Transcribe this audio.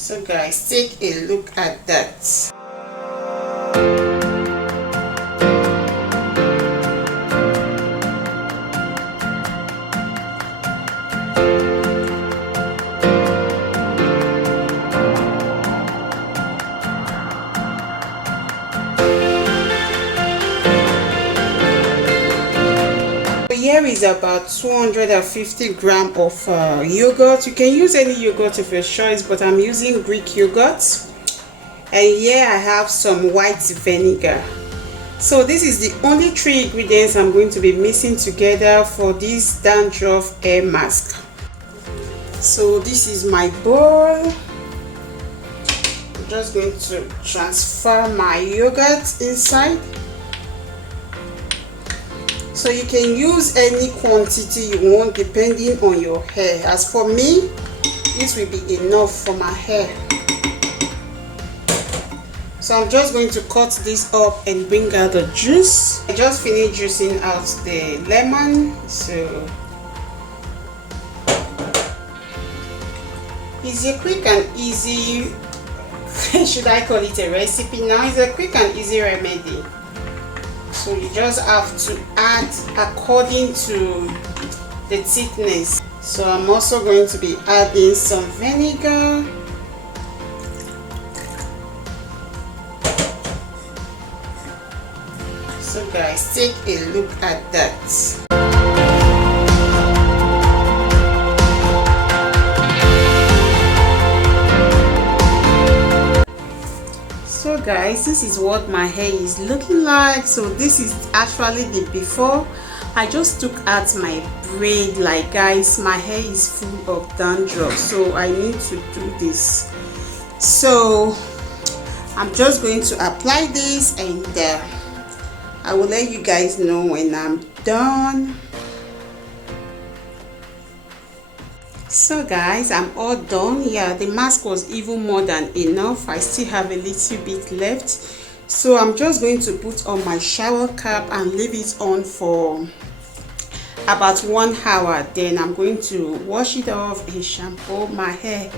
So guys, take a look at that. Here is about 250 grams of yogurt. You can use any yogurt of your choice, but I'm using Greek yogurt. And here I have some white vinegar. So this is the only 3 ingredients I'm going to be mixing together for this dandruff hair mask. So this is my bowl. I'm just going to transfer my yogurt inside. So you can use any quantity you want depending on your hair. As for me, this will be enough for my hair. So I'm just going to cut this up and bring out the juice. I just finished juicing out the lemon, so it's a quick and easy, should I call it a recipe now? It's a quick and easy remedy. So you just have to add according to the thickness. So I'm also going to be adding some vinegar. So guys, take a look at that. So guys, this is what my hair is looking like. So this is actually the before. I just took out my braid. Like guys, my hair is full of dandruff, so I need to do this. So I'm just going to apply this, and I will let you guys know when I'm done. So guys, I'm all done. Yeah, the mask was even more than enough. I still have a little bit left, so I'm just going to put on my shower cap and leave it on for about 1 hour. Then I'm going to wash it off and shampoo my hair.